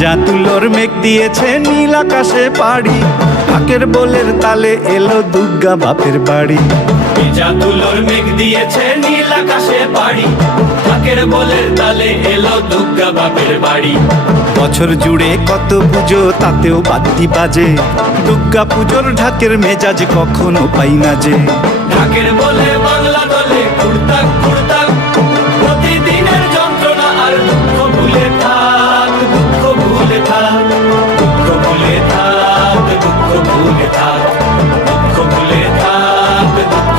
ভেজা তুলোর মেঘ দিয়েছে নীল আকাশে পাড়ি, ঢাকের বোলের তালে এলো দুর্গা বাপের বাড়ি। ভেজা তুলোর মেঘ দিয়েছে নীল আকাশে পাড়ি, ঢাকের বোলের তালে এলো দুর্গা বাপের বাড়ি। বছর জুড়ে কত পুজো তাতেও বাদ্যি বাজে, দুর্গা পুজোর ঢাকের মেজাজ কখনো পাই না যে। ঢাকের বলে বাংলা দলে কুড়তাক কুড়তাক